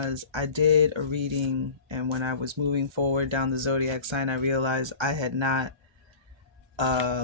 was I did a reading, and when I was moving forward down the zodiac sign, I realized I had not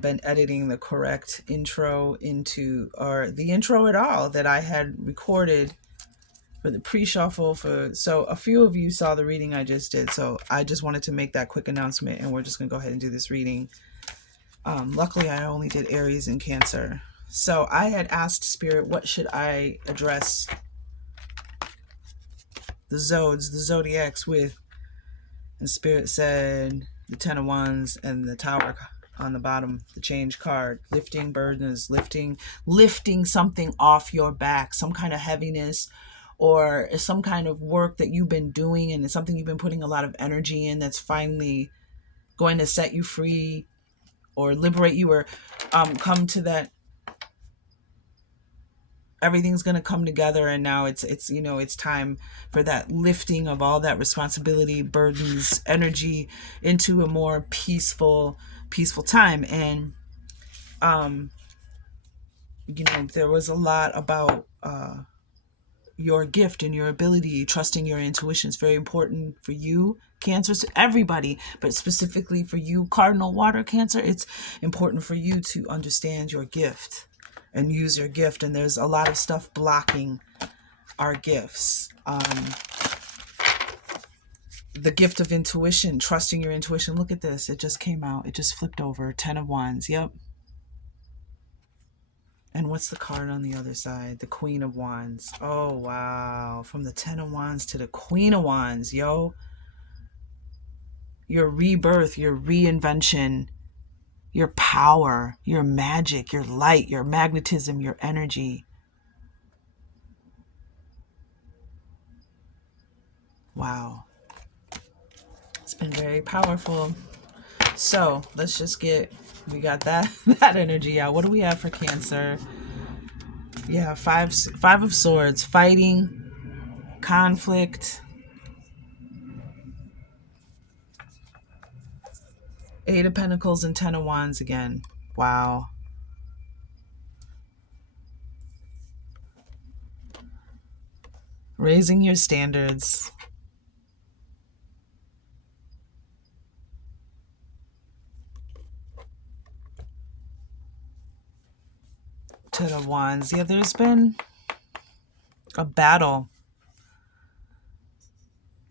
been editing the correct intro into, or the intro at all, that I had recorded for the pre-shuffle. So a few of you saw the reading I just did, so I just wanted to make that quick announcement, and we're just gonna go ahead and do this reading. Luckily I only did Aries and Cancer. So I had asked Spirit, what should I address the zodiacs with? And Spirit said the Ten of Wands and the Tower on the bottom, the Change card. Lifting burdens, lifting something off your back, some kind of heaviness, or some kind of work that you've been doing and it's something you've been putting a lot of energy in, that's finally going to set you free or liberate you, or come to that everything's going to come together, and now it's it's time for that lifting of all that responsibility, burdens, energy into a more peaceful time. And there was a lot about your gift and your ability, trusting your intuition is very important for you, Cancer, to everybody, but specifically for you, Cardinal Water Cancer. It's important for you to understand your gift and use your gift. And there's a lot of stuff blocking our gifts. The gift of intuition, trusting your intuition. Look at this. It just came out. It just flipped over. 10 of Wands. Yep. And what's the card on the other side? The Queen of Wands. Oh, wow. From the 10 of Wands to the Queen of Wands, yo. Your rebirth, your reinvention, your power, your magic, your light, your magnetism, your energy. Wow. It's been very powerful. So let's just we got that energy out. What do we have for Cancer? Yeah, five of Swords, fighting, conflict. 8 of Pentacles and 10 of Wands again. Wow. Raising your standards. Ten of Wands. Yeah, there's been a battle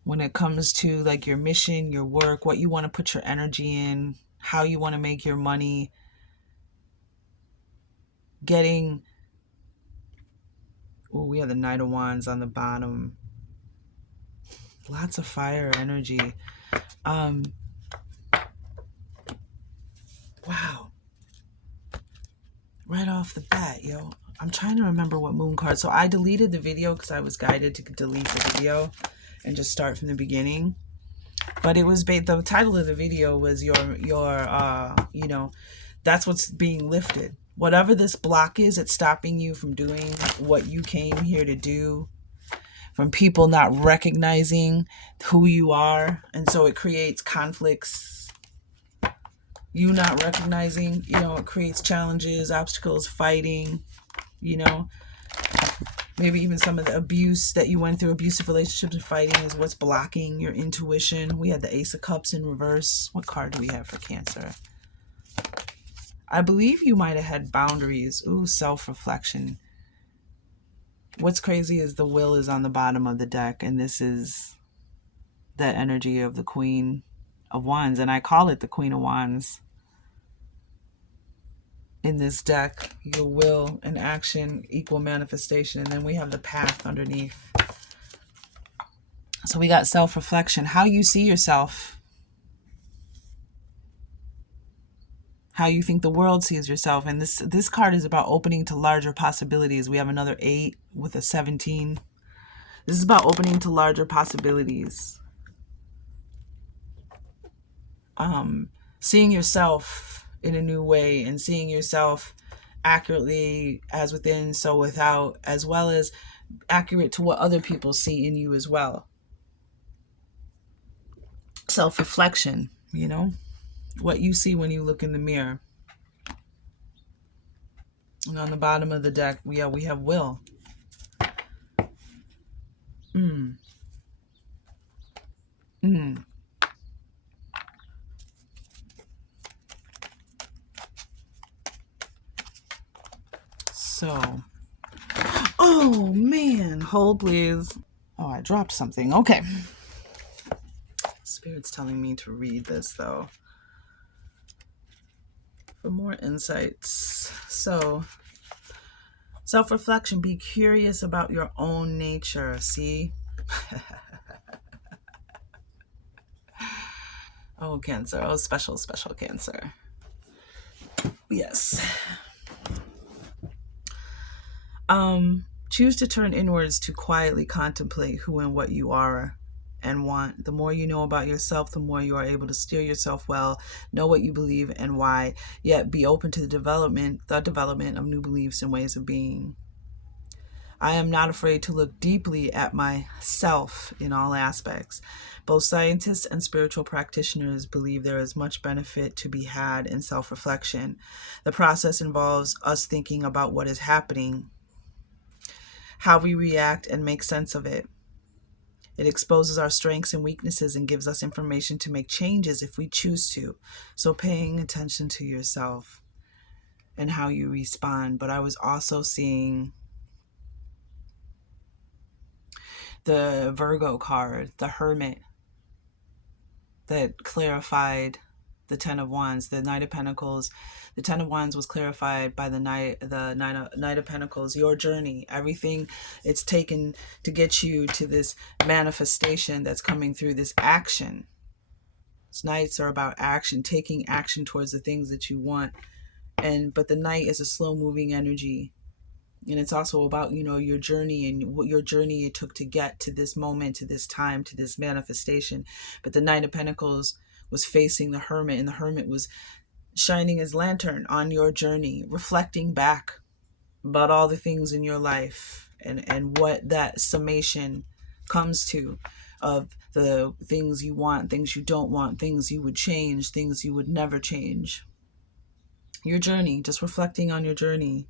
when it comes to like your mission, your work, what you want to put your energy in, how you want to make your money, getting... Oh, we have the Knight of Wands on the bottom. Lots of fire energy. Wow. Right off the bat, yo. I'm trying to remember what moon card. So I deleted the video because I was guided to delete the video and just start from the beginning. But it was the title of the video was your that's what's being lifted. Whatever this block is, it's stopping you from doing what you came here to do, from people not recognizing who you are. And so it creates conflicts. You not recognizing, it creates challenges, obstacles, fighting, maybe even some of the abuse that you went through, abusive relationships and fighting is what's blocking your intuition. We had the Ace of Cups in reverse. What card do we have for Cancer? I believe you might have had boundaries. Ooh, self-reflection. What's crazy is the Will is on the bottom of the deck, and this is that energy of the Queen of Wands, and I call it the Queen of Wands. In this deck, your will and action equal manifestation, and then we have the Path underneath. So we got self-reflection, how you see yourself, how you think the world sees yourself. And this card is about opening to larger possibilities. We have another 8 with a 17. This is about opening to larger possibilities. Seeing yourself in a new way and seeing yourself accurately, as within, so without, as well as accurate to what other people see in you as well. Self-reflection, what you see when you look in the mirror. And on the bottom of the deck, we have Will. Mm. So, oh man, hold please. Oh, I dropped something. Okay. Spirit's telling me to read this though for more insights. So, self reflection, be curious about your own nature. See? Oh, Cancer. Oh, special, special Cancer. Yes. Choose to turn inwards to quietly contemplate who and what you are and want. The more you know about yourself, the more you are able to steer yourself well, know what you believe and why, yet be open to the development of new beliefs and ways of being. I am not afraid to look deeply at myself in all aspects. Both scientists and spiritual practitioners believe there is much benefit to be had in self reflection. The process involves us thinking about what is happening, how we react, and make sense of it. It exposes our strengths and weaknesses and gives us information to make changes if we choose to. So, paying attention to yourself and how you respond. But I was also seeing the Virgo card, the Hermit, that clarified the Ten of Wands, the Knight of Pentacles. The Ten of Wands was clarified by the Knight of Pentacles. Your journey, everything it's taken to get you to this manifestation that's coming through this action. These Knights are about action, taking action towards the things that you want. But the Knight is a slow moving energy. And it's also about, your journey and what your journey it took to get to this moment, to this time, to this manifestation. But the Knight of Pentacles was facing the Hermit, and the Hermit was shining his lantern on your journey, reflecting back about all the things in your life and what that summation comes to, of the things you want, things you don't want, things you would change, things you would never change. Your journey, just reflecting on your journey.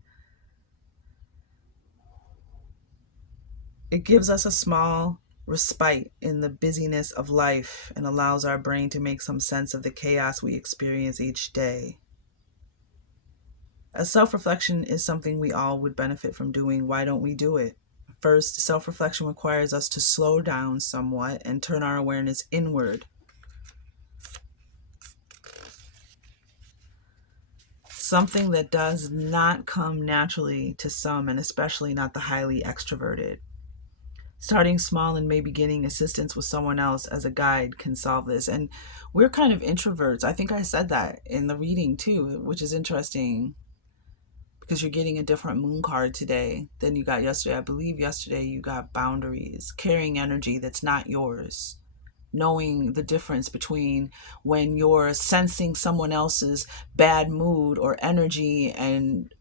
It gives us a small respite in the busyness of life and allows our brain to make some sense of the chaos we experience each day. As self-reflection is something we all would benefit from doing, why don't we do it? First, self-reflection requires us to slow down somewhat and turn our awareness inward. Something that does not come naturally to some, and especially not the highly extroverted. Starting small and maybe getting assistance with someone else as a guide can solve this. And we're kind of introverts. I think I said that in the reading too, which is interesting because you're getting a different moon card today than you got yesterday. I believe yesterday you got boundaries, carrying energy that's not yours, knowing the difference between when you're sensing someone else's bad mood or energy and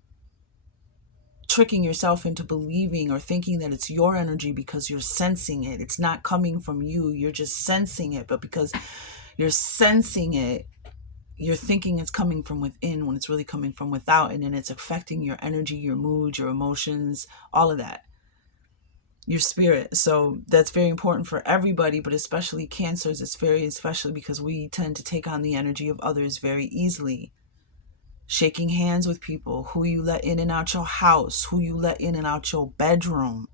tricking yourself into believing or thinking that it's your energy because you're sensing it. It's not coming from you. You're just sensing it. But because you're sensing it, you're thinking it's coming from within when it's really coming from without. And then it's affecting your energy, your mood, your emotions, all of that, your spirit. So that's very important for everybody, but especially Cancers. It's very especially because we tend to take on the energy of others very easily. Shaking hands with people, who you let in and out your house, who you let in and out your bedroom.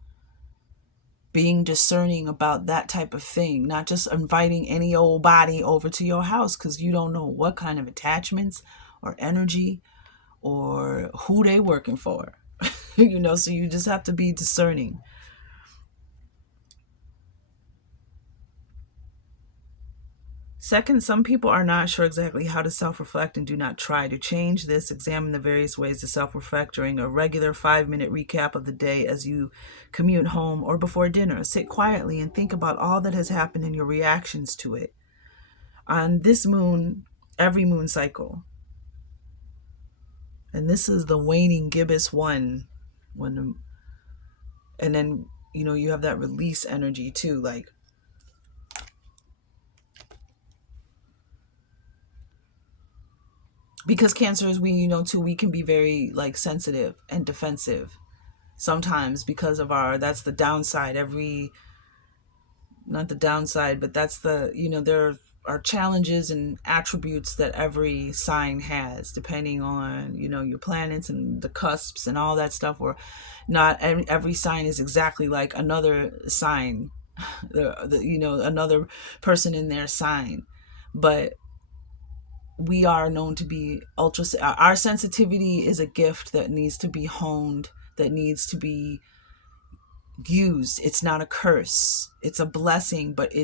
Being discerning about that type of thing, not just inviting any old body over to your house because you don't know what kind of attachments or energy or who they working for. So you just have to be discerning. Second, some people are not sure exactly how to self-reflect and do not try to change this. Examine the various ways to self-reflect during a regular 5-minute recap of the day as you commute home or before dinner. Sit quietly and think about all that has happened and your reactions to it. On this moon, every moon cycle, and this is the waning gibbous one, and then you have that release energy too, like because Cancers, we can be very like sensitive and defensive sometimes because of that's the downside. not the downside, but that's the, there are challenges and attributes that every sign has, depending on, your planets and the cusps and all that stuff, where not every sign is exactly like another sign, another person in their sign. But we are known to be our sensitivity is a gift that needs to be honed, that needs to be used. It's not a curse, it's a blessing, but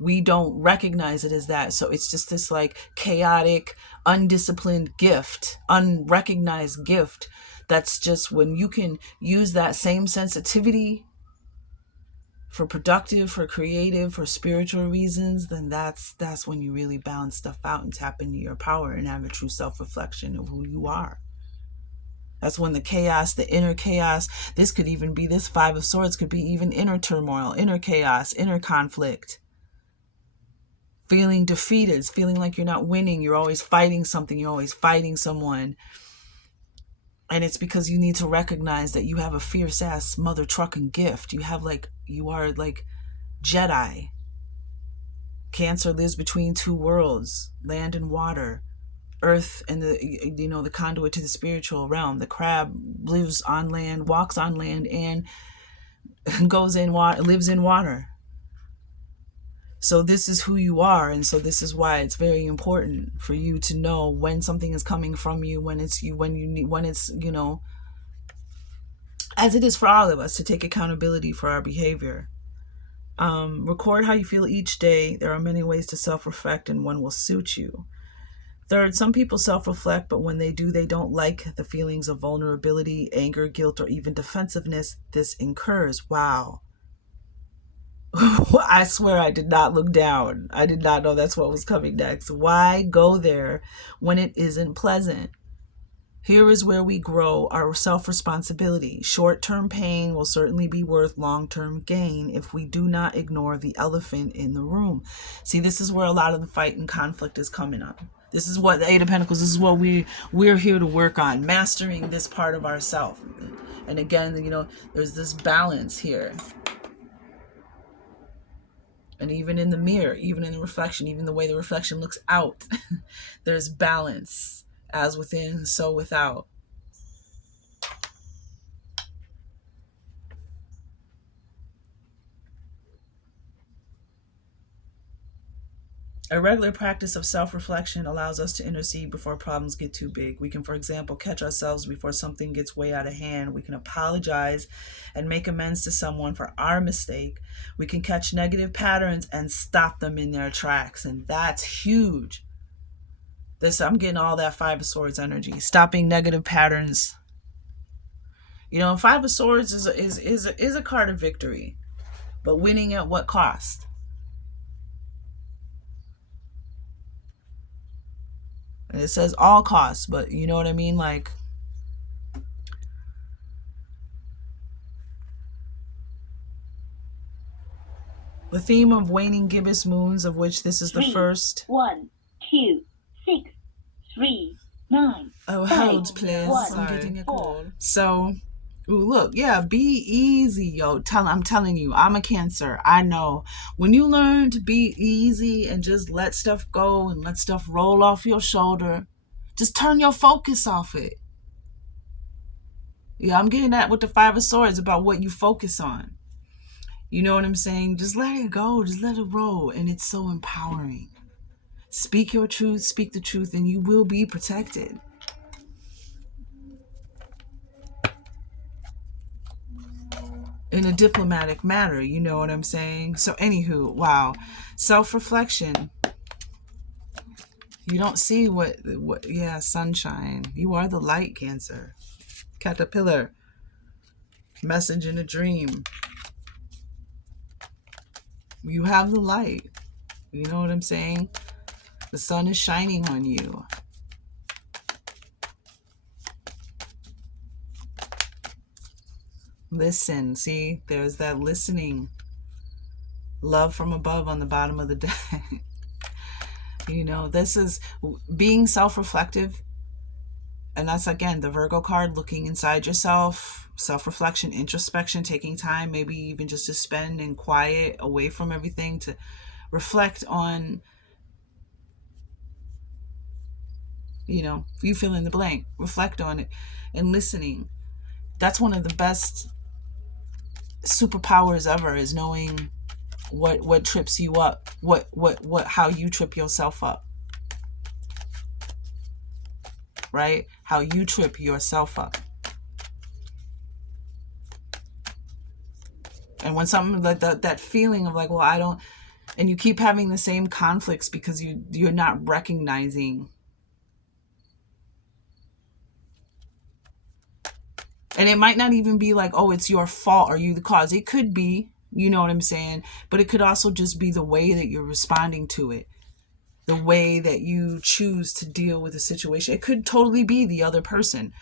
we don't recognize it as that. So it's just this like chaotic, undisciplined gift, unrecognized gift. That's just when you can use that same sensitivity for productive, for creative, for spiritual reasons, then that's when you really balance stuff out and tap into your power and have a true self-reflection of who you are. That's when the chaos, the inner chaos, this Five of Swords could be even inner turmoil, inner chaos, inner conflict. Feeling defeated, feeling like you're not winning, you're always fighting something, you're always fighting someone. And it's because you need to recognize that you have a fierce ass mother trucking gift. You are like Jedi. Cancer lives between two worlds, land and water. Earth and the conduit to the spiritual realm. The crab lives on land, walks on land, and lives in water. So this is who you are, and so this is why it's very important for you to know when something is coming from you, when it's as it is for all of us, to take accountability for our behavior. Record how you feel each day. There are many ways to self-reflect, and one will suit you. Third, some people self-reflect, but when they do, they don't like the feelings of vulnerability, anger, guilt, or even defensiveness this incurs. Wow. I swear I did not look down. I did not know that's what was coming next. Why go there when it isn't pleasant? Here is where we grow our self-responsibility. Short-term pain will certainly be worth long-term gain if we do not ignore the elephant in the room. See, this is where a lot of the fight and conflict is coming up. This is what the Eight of Pentacles, this is what we're here to work on, mastering this part of ourselves. And again, there's this balance here. And even in the mirror, even in the reflection, even the way the reflection looks out, there's balance. As within, so without. A regular practice of self-reflection allows us to intercede before problems get too big. We can, for example, catch ourselves before something gets way out of hand. We can apologize and make amends to someone for our mistake. We can catch negative patterns and stop them in their tracks. And that's huge. I'm getting all that Five of Swords energy. Stopping negative patterns. Five of Swords is a card of victory. But winning at what cost? And it says all costs, but you know what I mean? Like, the theme of waning gibbous moons, of which this is the first. 1, 2, 6, 3, 9. Oh, hold, please. I'm getting a call. So, look, yeah, be easy, yo. I'm telling you, I'm a Cancer. I know. When you learn to be easy and just let stuff go and let stuff roll off your shoulder, just turn your focus off it. Yeah, I'm getting that with the Five of Swords about what you focus on. You know what I'm saying? Just let it go. Just let it roll. And it's so empowering. Speak your truth. Speak the truth, and you will be protected. In a diplomatic manner, you know what I'm saying? So anywho, wow. Self-reflection. You don't see what, sunshine. You are the light, Cancer. Caterpillar. Message in a dream. You have the light. You know what I'm saying? The sun is shining on you. Listen, see, there's that listening. Love from above on the bottom of the deck. This is being self-reflective And that's again the Virgo card, looking inside yourself, self-reflection, introspection, taking time, maybe even just to spend in quiet away from everything to reflect on, you fill in the blank, reflect on it, and listening. That's one of the best superpowers ever, is knowing what trips you up, what how you trip yourself up, right? How you trip yourself up. And when something like that feeling of like, well, I don't, and you keep having the same conflicts because you're not recognizing. And it might not even be like, oh, it's your fault or you the cause. It could be, you know what I'm saying? But it could also just be the way that you're responding to it, the way that you choose to deal with the situation. It could totally be the other person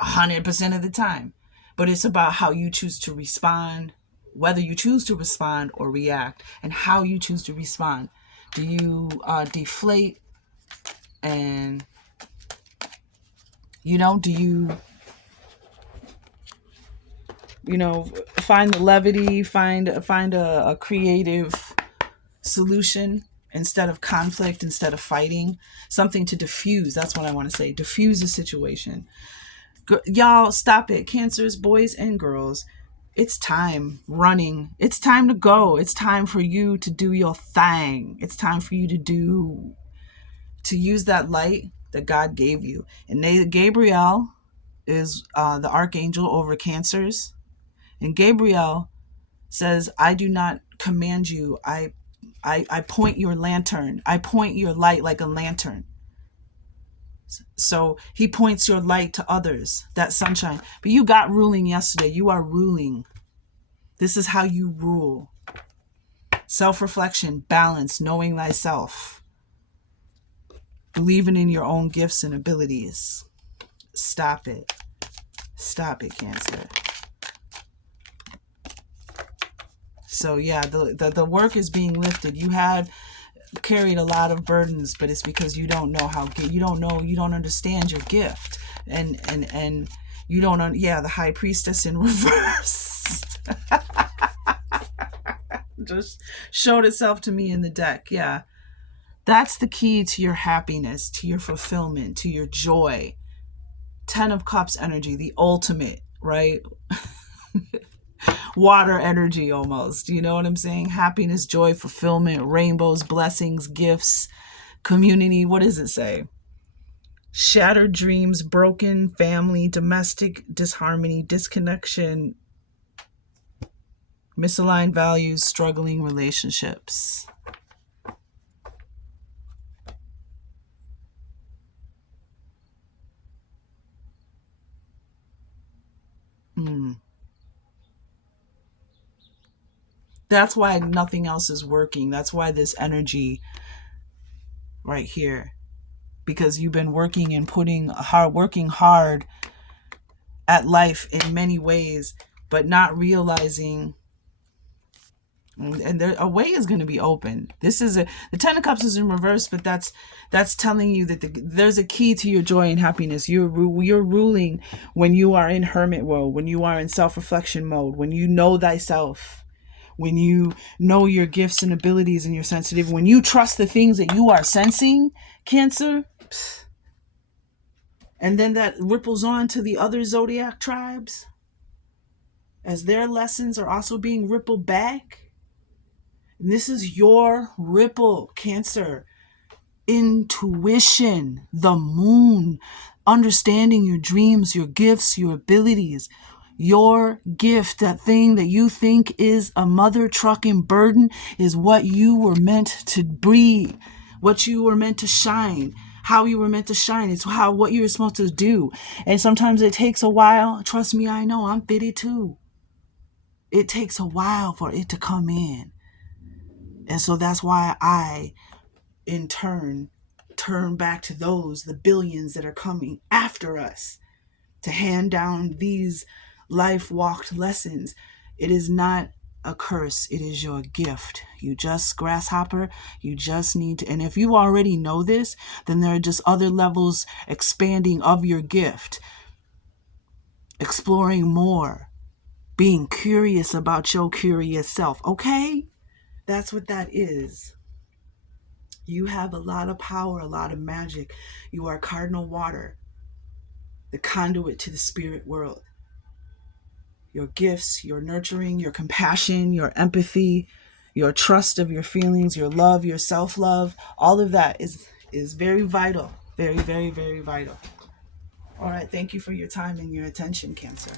100% of the time. But it's about how you choose to respond, whether you choose to respond or react, and how you choose to respond. Do you deflate and, do find the levity, find a creative solution instead of conflict, instead of fighting, something to diffuse. That's what I want to say. Diffuse the situation. Y'all, stop it. Cancers, boys and girls. It's time running. It's time to go. It's time for you to do your thing. It's time for you to use that light that God gave you. And Gabriel is the archangel over cancers. And Gabriel says, I do not command you. I point your lantern. I point your light like a lantern. So he points your light to others, that sunshine. But you got ruling yesterday. You are ruling. This is how you rule. Self-reflection, balance, knowing thyself, believing in your own gifts and abilities. Stop it. Stop it, Cancer. So yeah, the work is being lifted. You had carried a lot of burdens, but it's because you don't know you don't understand your gift, and you don't the High Priestess in reverse just showed itself to me in the deck. Yeah, that's the key to your happiness, to your fulfillment, to your joy. 10 of Cups energy, the ultimate, right? Water energy almost, you know what I'm saying? Happiness, joy, fulfillment, rainbows, blessings, gifts, community. What does it say? Shattered dreams, broken family, domestic disharmony, disconnection, misaligned values, struggling relationships. That's why nothing else is working. That's why this energy right here, because you've been working and working hard at life in many ways, but not realizing, and a way is going to be open. The 10 of Cups is in reverse, but that's telling you that there's a key to your joy and happiness. You're ruling when you are in hermit mode, when you are in self-reflection mode, when you know thyself, when you know your gifts and abilities and you're sensitive, when you trust the things that you are sensing, Cancer. And then that ripples on to the other zodiac tribes as their lessons are also being rippled back. And this is your ripple, Cancer. Intuition, the moon, understanding your dreams, your gifts, your abilities. Your gift, that thing that you think is a mother trucking burden, is what you were meant to breathe, what you were meant to shine, how you were meant to shine. It's what you're supposed to do. And sometimes it takes a while. Trust me, I know. I'm 52. It takes a while for it to come in. And so that's why I, in turn back to the billions that are coming after us to hand down these life walked lessons. It is not a curse. It is your gift. You just, grasshopper, you just need to, and if you already know this, then there are just other levels expanding of your gift, exploring more, being curious about your curious self. Okay? That's what that is. You have a lot of power, a lot of magic. You are cardinal water, the conduit to the spirit world. Your gifts, your nurturing, your compassion, your empathy, your trust of your feelings, your love, your self-love, all of that is very vital. Very, very, very vital. All right, thank you for your time and your attention, Cancer.